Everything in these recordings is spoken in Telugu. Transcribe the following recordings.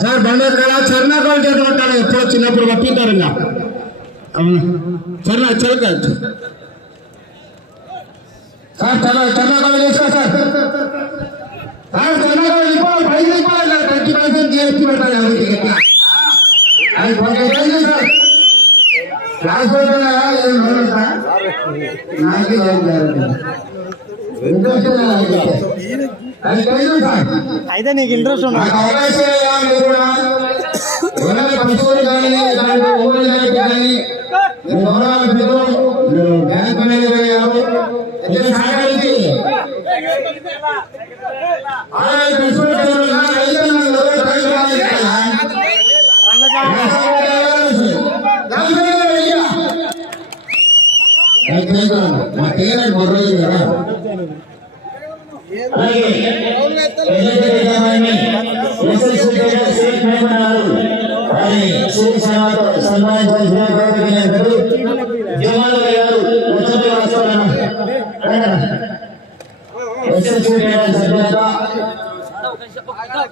సార్ బండకర చరణాకాలు చేతి పట్టాలి. ఎప్పుడో చిన్నప్పుడు పట్టింటారు ఇంకా అవును. చరణ చరక. సార్ చర చరణాకాలు చేసుకో సార్. సార్ చరణాకాలు ఇవ్వాలి. పైకి ఇవ్వాలి ట్వంటీ పర్సెంట్ జిఎస్టీ పెట్టాలి. అది ఎట్లా అది సార్. క్లాస్ ఏం జరగదు అది తెలియదు సార్ అయితే నీకు ఇంట్రెస్ట్ ఉండదు. నాకు అవకాశం లేదా మీరు కూడా ఎవరైనా పశువులు కానీ ఇలాంటి ఊళ్ళు కానీ కానీ మీ గౌరవాల పెద్దలు మీరు మేనేజర్ అయ్యారు తీరాడు కదా అలాగే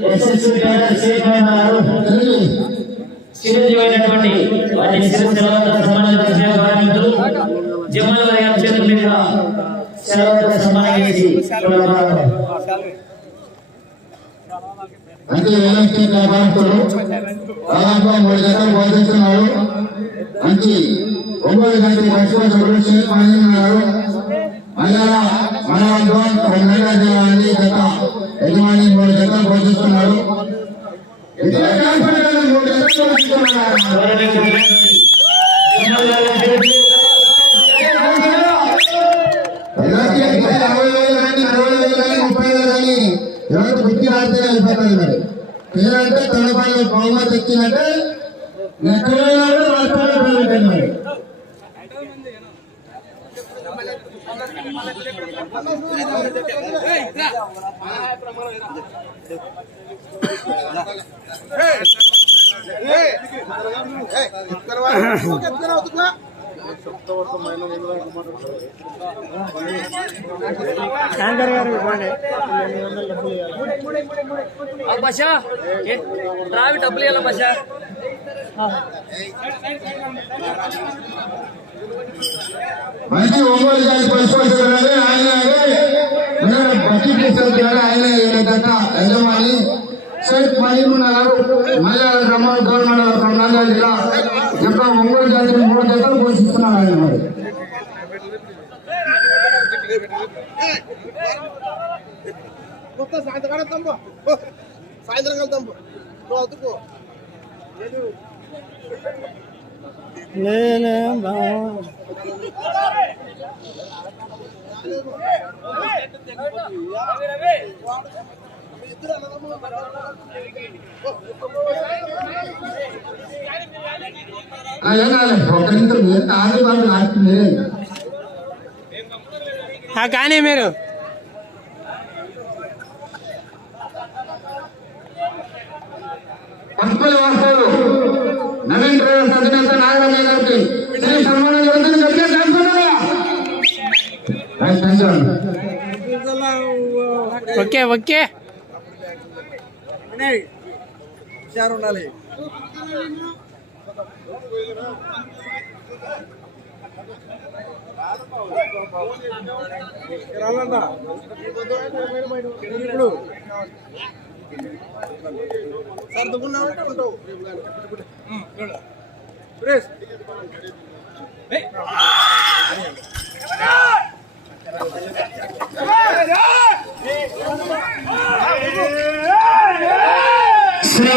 కావాలన్నా ఆలోచించారు చిరంజీవైనటువంటి వారి శిరస్సులతో సమానంగా మీద అంటే రియల్ ఎస్టేట్ దాదాపు మూడు జతలు బోధిస్తున్నారు మంచి ఒంగోలు గంటలు యజమాని మూడు జతలు బోధిస్తున్నారు ఇతర ఎవరికి వెళ్ళిపోతుంది మరి పేరంటే బహుమతి మరి యాంకర్ గారు ఇవ్వండి వందలు డబ్బులు ఇవ్వాలి బషా రావి డబ్బులు ఇవ్వాలి బషా? మంచి ఒంగోలు జాతి పశుపోషకులు ఆయన తీసుకెళ్తున్నారు ఆయన ఏదైతే యజమాని షేక్ మహీమున్నారు మలయాళ గ్రామాలు గవర్నమెంట్ నంద్యాల జిల్లా యొక్క ఒంగోలు జాతిని మూడు జతలు పోషిస్తున్నారు ఆయన మరి. సాయంత్రం తంబు. సాయంత్రం అతుకో. నేనే బా ఏనాలి ఒక నిమిషం ఎంత ఆడి వాళ్ళు ఆడుతుంది ఆ, కానీ మీరు పట్టుపల్లి వాస్తవులు నవీన్ ట్రేడర్స్ అధినేత నాగరాజయ్య గారికి శ్రీ సన్మానం జరుగుతుంది గట్టిగా చేస్తున్నారా right thank you okay okay హుషారు ఉండాలి. ఇప్పుడు సర్దుకున్నామంటే ఉంటావు సురేష్. శ్రీ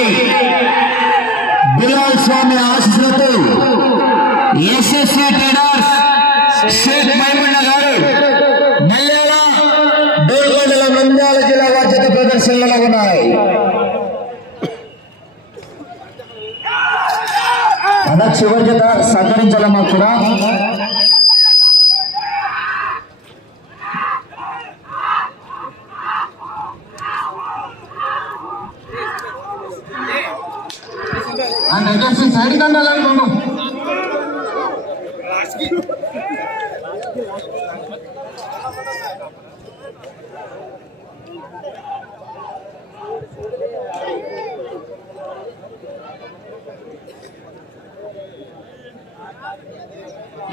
బిలాల్ స్వామి ఆశీస్సులతో ఎస్ఎస్సి ట్రేడర్స్ షేక్ మైమున్న గారు మల్యాల డోర్గొండల నంద్యాల జిల్లా వార్షిక ప్రదర్శనలో ఉన్నాయి అలా చివరి జత సహకరించాలమ్మా కూడా అండ్ వచ్చేసి సైడ్ కండాలని బాబు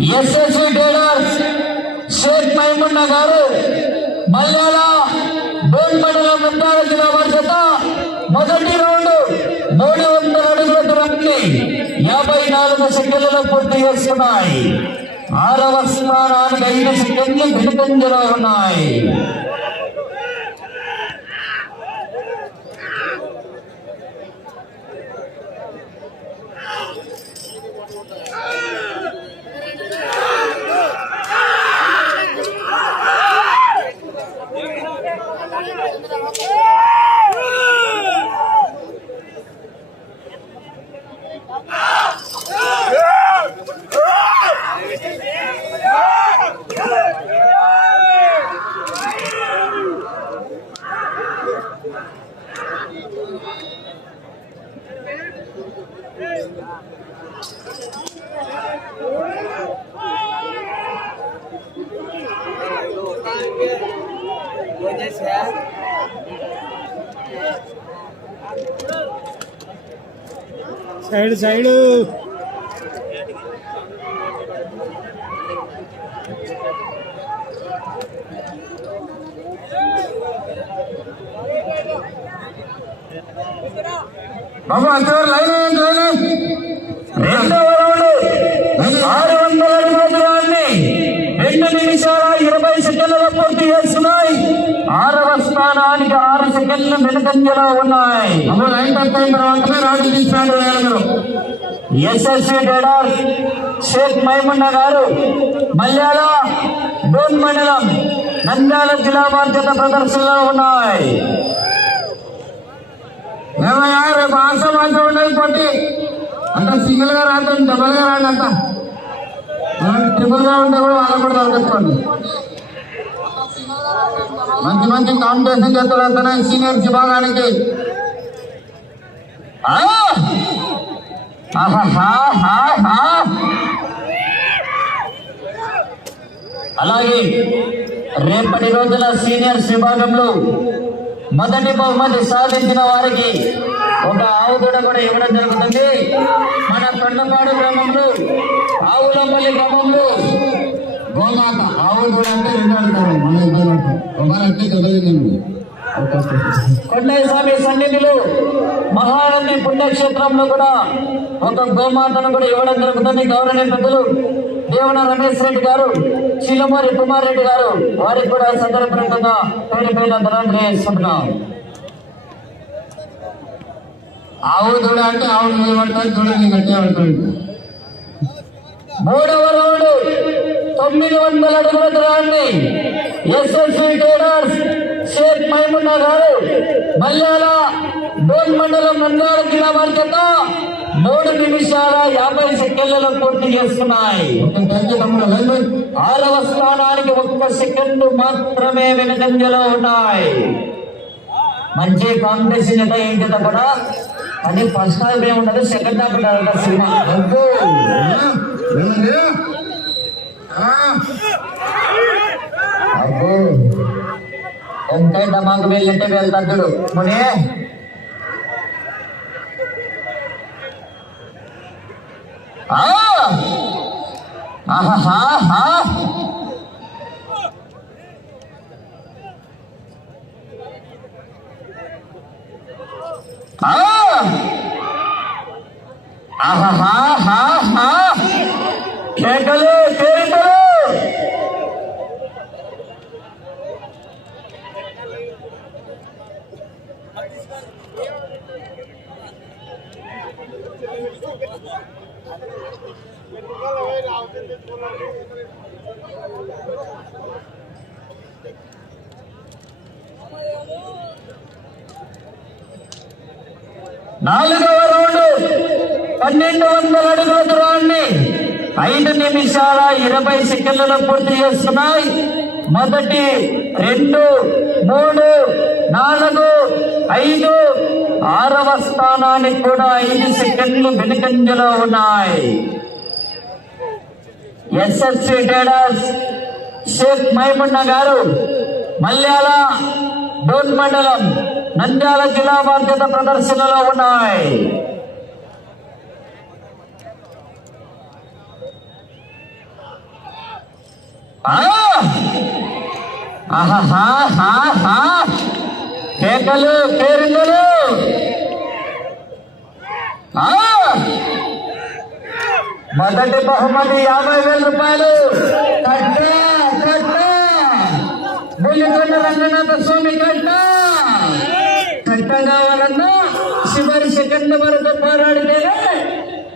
ఎస్ఎస్వి ట్రేడర్స్ షేక్ మైమున్నా గారు మల్యాల డోన్ మండలం ముందాల జిల్లా వారి చేత మొదటి రౌండ్ మూడు వందల అడుగుల దూరాన్ని యాభై నాలుగు సెకండ్లలో పూర్తి చేస్తున్నాయి. ఆరవ స్థానానికి ఐదు సెకండ్లు వెనుకంజలో ఉన్నాయి. Side side. బాబు అంతవరకు లైన్ లైన్ ఆరు సెకండ్లు వెనుకంజలో ఉన్నాయి. బాబు లైన్ అయిన తర్వాతనే రాజు తీసుకురాండి వేయాలి ఎస్ఎస్సి డేడర్ షేక్ మైమున్న గారు మల్యాల డోన్ మండలం నంద్యాల జిల్లా బాధ్యత ప్రదర్శనలో ఉన్నాయి. ఏమయ్యా రేపు ఆశ మాత్రం ఉండదు పోటీ. అంత సింగిల్గా రాదు డబల్గా రాండి అంత ట్రిపుల్గా ఉంటే కూడా వాళ్ళకు కూడా తగ్గట్టుకోండి మంచి మంచి కాంపిటీషన్ చేస్తారు అంతనే? సీనియర్ విభాగానికి. అలాగే రేపటి రోజుల సీనియర్స్ విభాగంలో మొదటి బహుమతి సాధించిన వారికి ఒక ఆవు దూడ కూడా ఇవ్వడం జరుగుతుంది. మన కొండపాడు గ్రామంలో ఆవులపల్లి గ్రామంలో గోమాత ఆవు కూడా అంటే రెండు ఆడతారు మన ఇద్దరు ఒకరంటే కొండయ్య స్వామి సన్నిధిలో మహానంది పుణ్యక్షేత్రంలో కూడా ఒక గోమాతను కూడా ఇవ్వడం జరుగుతుంది. గౌరవ పెద్దలు దేవన రమేష్ రెడ్డి గారు చిలమూరి కుమార్ రెడ్డి గారు వారికి కూడా సందర్భంగా పేరు ధనాన్ని తెలియజేస్తున్నాం ఆవు దూడ అంటే ఆవు నిలబడతాడు చూడండి గట్టిగా పడతాడు మూడవ రౌండ్. తొమ్మిది వందల అడుగుల దూరాన్ని ఎస్ఎస్వి ట్రేడర్స్ షేక్ మైమున్నా గారు మల్యాల డోన్ మండలం నంద్యాల జిల్లా వారి చేత మూడు నిమిషాల యాభై సెకండ్లలో పూర్తి చేస్తున్నాయి. ఆరవ స్థానానికి ఒక్క సెకండ్ మాత్రమే వెనుకంజలో ఉన్నాయి. మంచి కాంపిటీషన్ అయితే ఏంటంటే కూడా కానీ ఫస్ట్ హాఫ్ ఏ ఉండదు సెకండ్ హాఫ్ సినిమా. అబ్బో. ఎంత డమాకు వెళ్ళింటే వెళ్తాడు మునే. ఆహా ఆహా ఆహా ఆహాహాహా! కేకలు కేకలు నాలుగవ రౌండ్ పన్నెండు వందల అడుగుల ఐదు నిమిషాల ఇరవై సెకండ్లలో పూర్తి చేస్తున్నాయి. మొదటి రెండు మూడు నాలుగు ఐదు ఆరవ స్థానానికి కూడా ఐదు సెకండ్లు వెనుకంజలో ఉన్నాయి. ఎస్ఎస్సి ట్రేడర్స్ షేక్ మైమున్న గారు మల్యాల డోన్ మండలం నంద్యాల జిల్లా బాధ్యత ప్రదర్శనలో ఉన్నాయి. కేకలు కేరిందులు మొదటి బహుమతి యాభై వేల రూపాయలు. కట్ట కట్ట. బుల్లికొండ రంగనాథ స్వామి కట్ట. కట్ట కావాలన్నా చివరి సెకండ్ వరకు పోరాడితేనే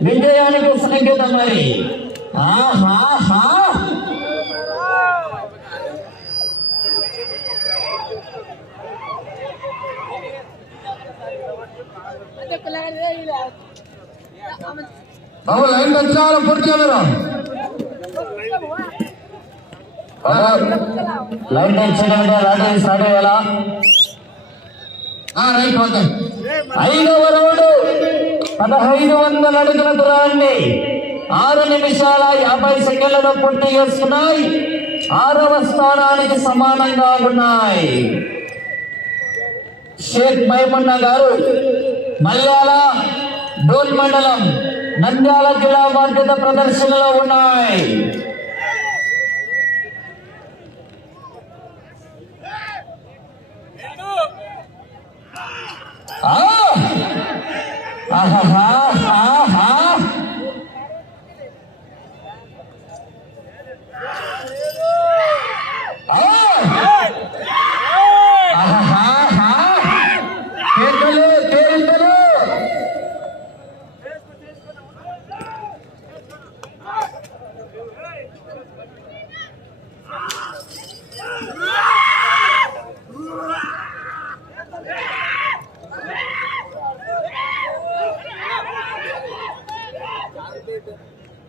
విజయానికి సంకేతం మరి. ఆహాహా బాబు లైన్ తెచ్చాలి పూర్తి చేయలేరా లైన్ ఇచ్చిన రాజు స్టార్ట్ ఆ రైట్ ఓకే ఐదవ రౌండ్ పదహైదు వందల అడుగుల దూరాన్ని ఆరు నిమిషాల యాభై సెకండ్లలో పూర్తి చేస్తున్నాయి ఆరవ స్థానానికి సమానంగా ఉన్నాయి. షేక్ మైమున్న గారు మల్యాల డోల్ మండలం నంద్యాల జిల్లా బాధ్యత ప్రదర్శనలో ఉన్నాయి ఆహా.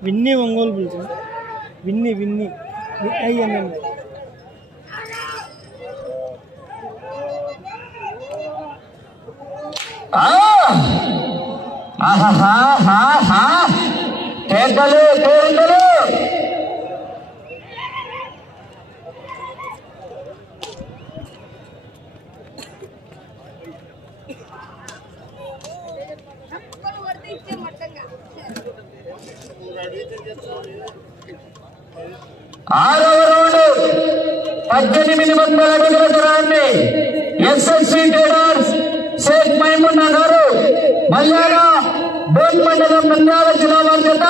విన్ని ఒంగోలు పిలిచి. విన్ని విన్ని. ఐఎంఎం. ఆహా ఆహాహాహాహా. కేకలు కేరింతలు ఆరవ రౌండ్ పద్దెనిమిది వందల అడుగుల దూరాన్ని ఎస్ఎస్సి ట్రేడర్స్ షేక్ మైమున్న గారు మల్యాల బోన్ మండలం నంద్యాల జిల్లా బాధ్యత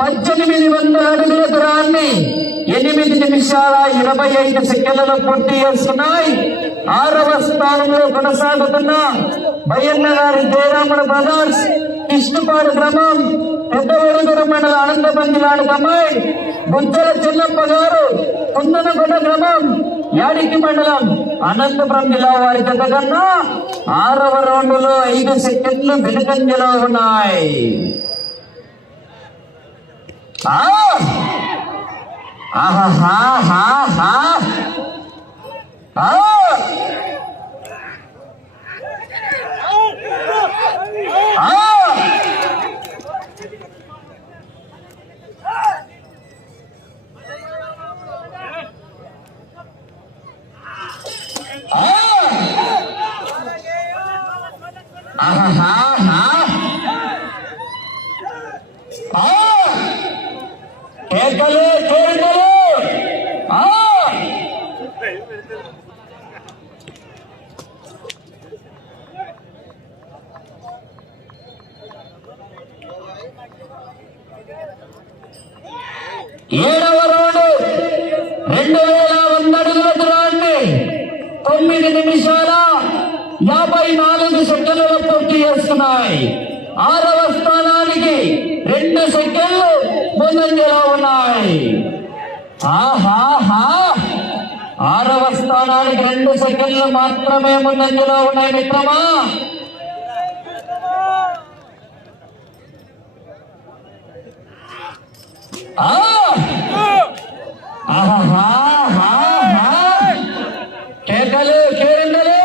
పద్దెనిమిది వందల అడుగుల దూరాన్ని ఎనిమిది నిమిషాల ఇరవై ఐదు సెకండ్లలో పూర్తి చేస్తున్నాయి ఆరవ స్థానంలో కొనసాగుతున్న భయన్న గారి జయరాముడు బ్రదర్స్ కృష్ణపాడు గ్రామం పెద్దవడుగురు మండల అనంతమంది నాడు బుద్ధల చిన్నప్ప గారు కుందనగొండ గ్రామం యాడికి మండలం అనంతపురం జిల్లా వారి జత కన్నా ఆరవ రౌండ్లో ఐదు సెకండ్లు వెనుకంజలో ఉన్నాయి. ఆ! ఆహాహాహాహా. ఆ! ఆ! ఆ! ఆహాహాహా. ఆ! కేకలు కేకలు ఆ! ఏడవ రౌండ్ రెండు వేల వంద అడుగుల దూరాన్ని తొమ్మిది నిమిషాల యాభై నాలుగు సెకండ్లలో ఆరవ స్థానానికి రెండు సెకండ్లు ముందంజలో ఉన్నాయి. ఆహాహా ఆరవ స్థానానికి రెండు సెకండ్లు మాత్రమే ముందంజలో ఉన్నాయి మిత్రమా. ఆహాహా కేకలు కేరిందలు.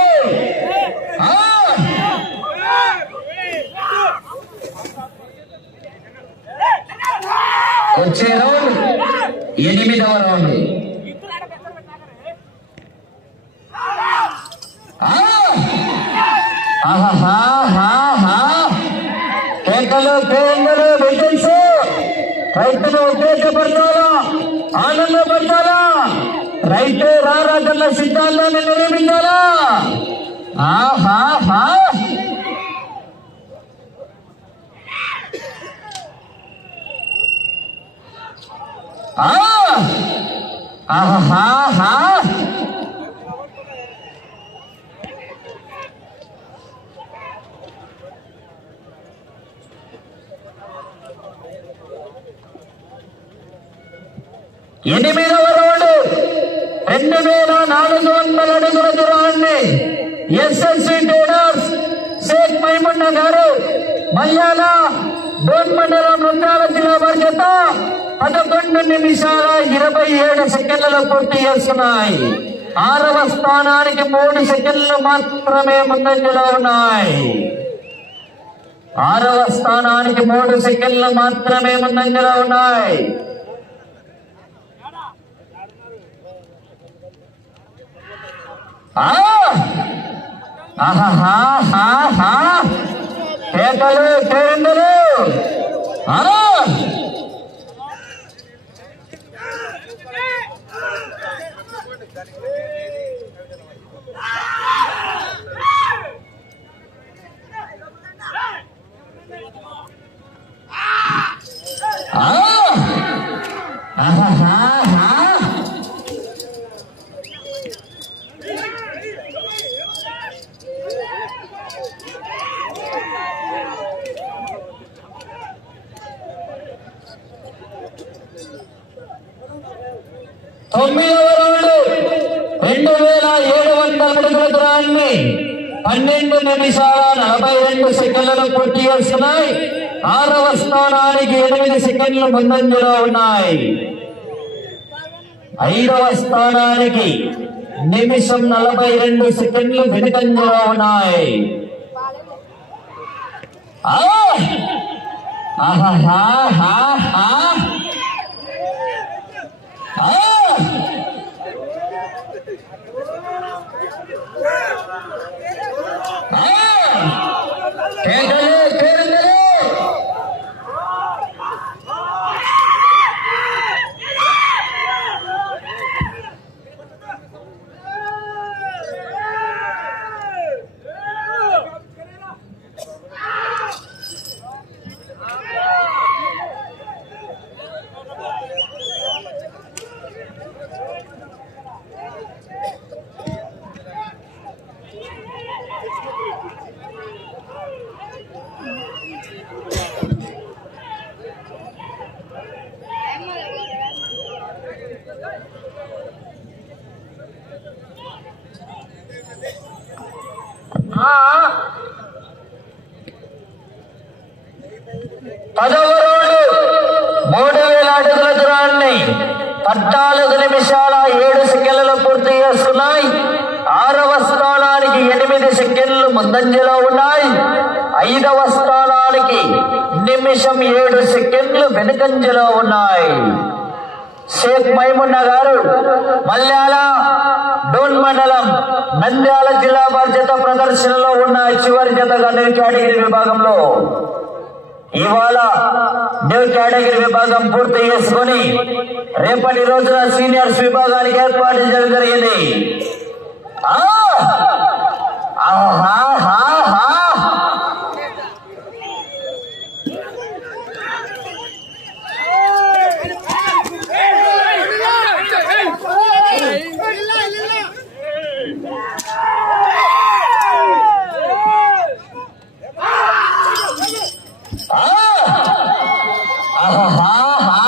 వచ్చే రౌండ్ ఎనిమిదవ రౌండ్. కేకలు కేరిందలు విజిల్స్ రైతులు ఉద్దేశపడతారా ఆనందపడతారా రైతు రారాజన్న సిద్ధాంతాన్ని నిరూపించాలా ఆహాహా. ఆ! ఎనిమిదవ రోడ్డు రెండు వేల నాలుగు వందల అడుగుల దూరాన్ని ఎస్ఎస్సి ట్రేడర్స్ షేక్ మైమున్న గారు మల్యాల బోన్ మండలం నంద్యాల జిల్లా పరిషత్ పదకొండు నిమిషాల ఇరవై ఏడు సెకండ్లలో పూర్తి చేస్తున్నాయి. ఆరవ స్థానానికి మూడు సెకండ్లు మాత్రమే ముందంజలో ఉన్నాయి. ఆరవ స్థానానికి మూడు సెకండ్లు మాత్రమే ముందంజలో ఉన్నాయి. హా! ఆహాహాహాహా! కేకలు కేరిందలు తొమ్మిదవ రౌండ్ రెండు వేల ఏడు వందల అడుగుల దూరాన్ని పన్నెండు నిమిషాల నలభై రెండు సెకండ్లలో పూర్తి చేస్తున్నాయి. ఆరవ స్థానానికి ఎనిమిది సెకండ్లు ముందంజలో ఉన్నాయి. ఐదవ స్థానానికి నిమిషం నలభై రెండు సెకండ్లు వెనుకంజలో ఉన్నాయి. ఆ! ఆహాహాహాహా! ఆ! ఆ! కేకలు, కేరిందలు! పదవ రౌండ్ మూడు వేల అడుగుల దూరాన్ని పద్నాలుగు నిమిషాల ఏడు సెకండ్లలో పూర్తి చేసుకున్నాయి ఆరవ స్థానానికి ఎనిమిది సెకండ్లు ముందంజలో ఉన్నాయి. ఐదవ స్థానానికి నిమిషం ఏడు సెకండ్లు వెనుకంజలో ఉన్నాయి. షేక్ మైమున్న గారు మల్యాల డోన్ మండలం నంద్యాల జిల్లా బాధ్యత ప్రదర్శనలో ఉన్న చివరి జత న్యూ కేటగిరీ విభాగంలో. ఇవాళ న్యూ కేటగిరీ విభాగం పూర్తి చేసుకుని రేపటి రోజున సీనియర్స్ విభాగానికి ఏర్పాటు చేయడం జరిగింది ఆహా. ఆహాహాహా! ఆ! ఆహాహాహా!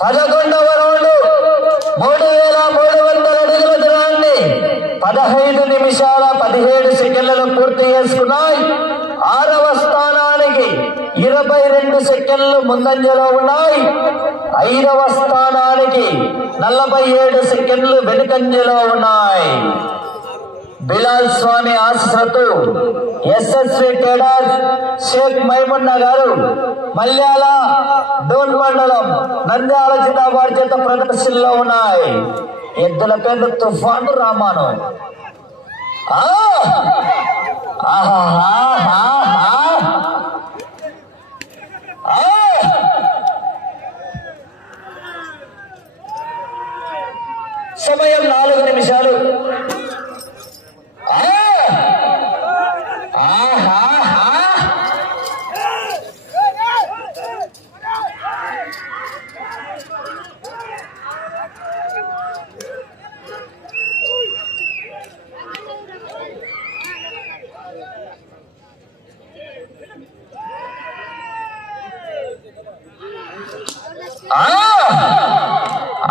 పదకొండవ రౌండ్ మూడు వేల మూడు వందల అడుగుల దూరాన్ని పదహైదు నిమిషాల పదిహేడు సెకండ్లను పూర్తి చేసుకున్నాయి ఆరవ స్థానానికి ఇరవై రెండు సెకండ్లు ముందంజలో ఉన్నాయి ఐదవ స్థానానికి నలభై ఏడు సెకండ్లు ఉన్నాయి. బిలాల్ స్వామి ఆశ్రతు ఎస్ఎస్వి కేడార్ షేక్ మైమున్నా గారు మల్యాల డోన్ మండలం నంద్యాల జిల్లా వారి చేత ప్రదర్శనలో ఉన్నాయి. ఎద్దుల పేర్లు తుఫాను రామాను. ఆహా సమయం నాలుగు నిమిషాలు ఆ!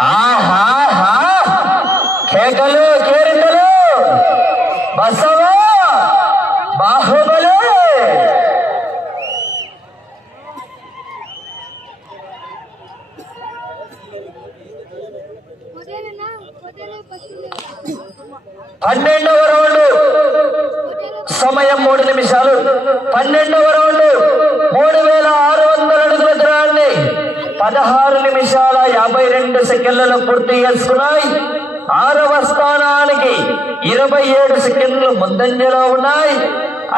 Ah! కేకలు కేరింతలు. బసవా బాహుబలి. పన్నెండవ రౌండ్. సమయం మూడు నిమిషాలు. పన్నెండవ రౌండ్. మూడు వేల ఆరు వందల అడుగుల దూరాన్ని పదహారు నిమిషాల యాభై రెండు సెకండ్లలో పూర్తి చేసుకున్నాయి. ఇరవై ఏడు సెకండ్లు ముందంజలో ఉన్నాయి.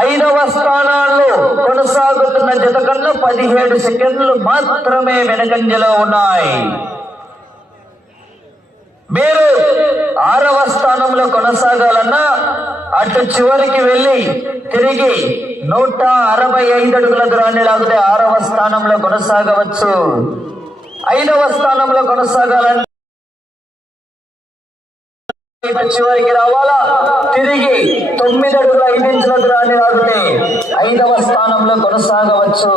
ఐదవ స్థానాల్లో కొనసాగుతున్న జత కన్నా పదిహేడు సెకండ్లు మాత్రమే వెనకంజలో ఉన్నాయి. మీరు ఆరవ స్థానంలో కొనసాగాలన్నా అటు చివరికి వెళ్ళి తిరిగి నూట అరవై ఐదు అడుగుల దూరాన్ని లాగితే ఆరవ స్థానంలో కొనసాగవచ్చు. ఐదవ స్థానంలో కొనసాగాలంటే చివరికి రావాలా? తిరిగి తొమ్మిది అడుగులు ఐదు ఇంచుల దూరాన్ని ఐదవ స్థానంలో కొనసాగవచ్చు.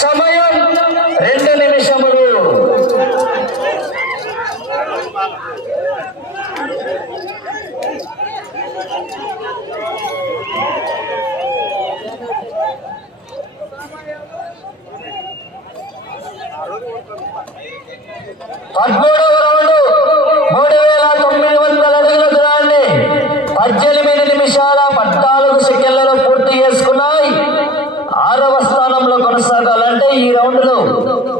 సమయం రెండు నిమిషములు పద్మూడవ రౌండ్ మూడు వేల తొమ్మిది వందల అడుగుల దూరాన్ని పద్దెనిమిది నిమిషాల పద్నాలుగు సెకండ్లలో పూర్తి చేసుకున్నాయి ఆరవ స్థానంలో కొనసాగాలంటే ఈ రౌండ్లో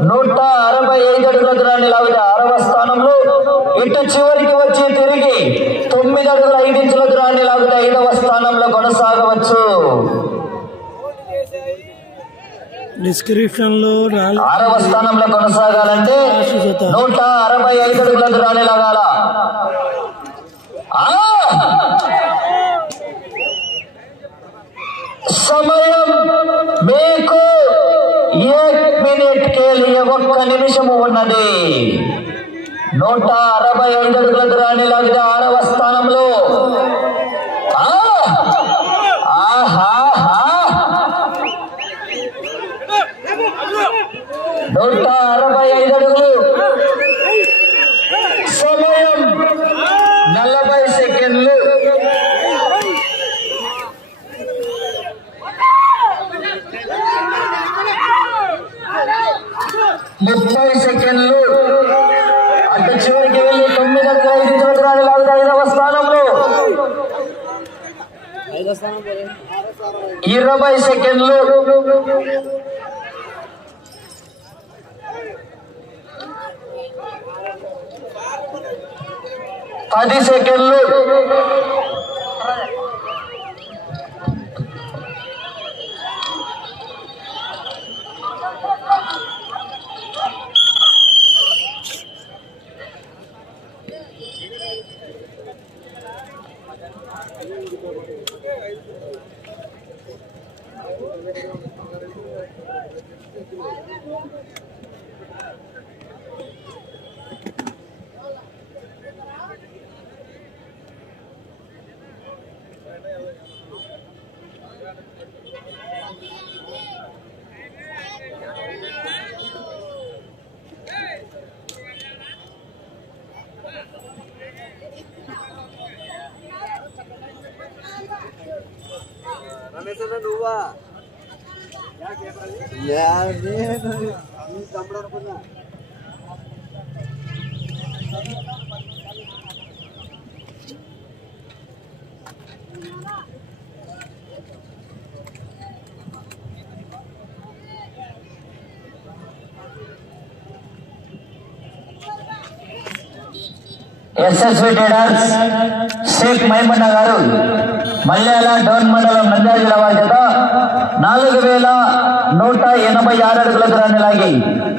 నూట అరవై ఐదు అడుగుల దూరాన్ని లాగితే ఆరవ స్థానంలో ఇటు చివరికి వచ్చి తిరిగి తొమ్మిది అడుగుల ఐదు ఇంచుల దూరాన్ని లాగితే ఐదవ స్థానంలో కొనసాగవచ్చు డిస్క్రిప్షన్లో ఆరవ స్థానంలో కొనసాగాలంటే నూట అరవై ఐదు అడుగుల దూరాన్ని లాగాల! సమయం మీకు ఏక్ మినిట్ కేలియ ఒక్క నిమిషము ఉన్నది. నూట అరవై ఐదు అడుగుల దూరాన్ని లాగితే ఆరవ స్థానంలో ఆ! ఆహాహా! నూట అరవై ఐదు అడుగులు సమయం నలభై సెకండ్లు ముప్పై సెకండ్లు అటు చివరికి వెళ్ళి తొమ్మిది అడుగుల ఐదు చదువురాలు లాగితే ఐదవ స్థానంలో ఇరవై సెకండ్లు. పది సెకండ్లు. ఎస్ఎస్వి ట్రేడర్స్ షేక్ మైమన్న గారు మల్యాల డోన్ మండలం నంద్యాల జిల్లా వారి చేత నాలుగు వేల నూట ఎనభై ఆరు అడుగుల దూరాన్ని లాగి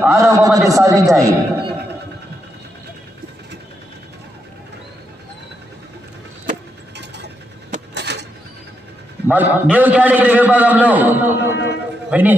ఆరో బహుమతి సాధించాయి. న్యూ కేటగిరీ విభాగంలో విని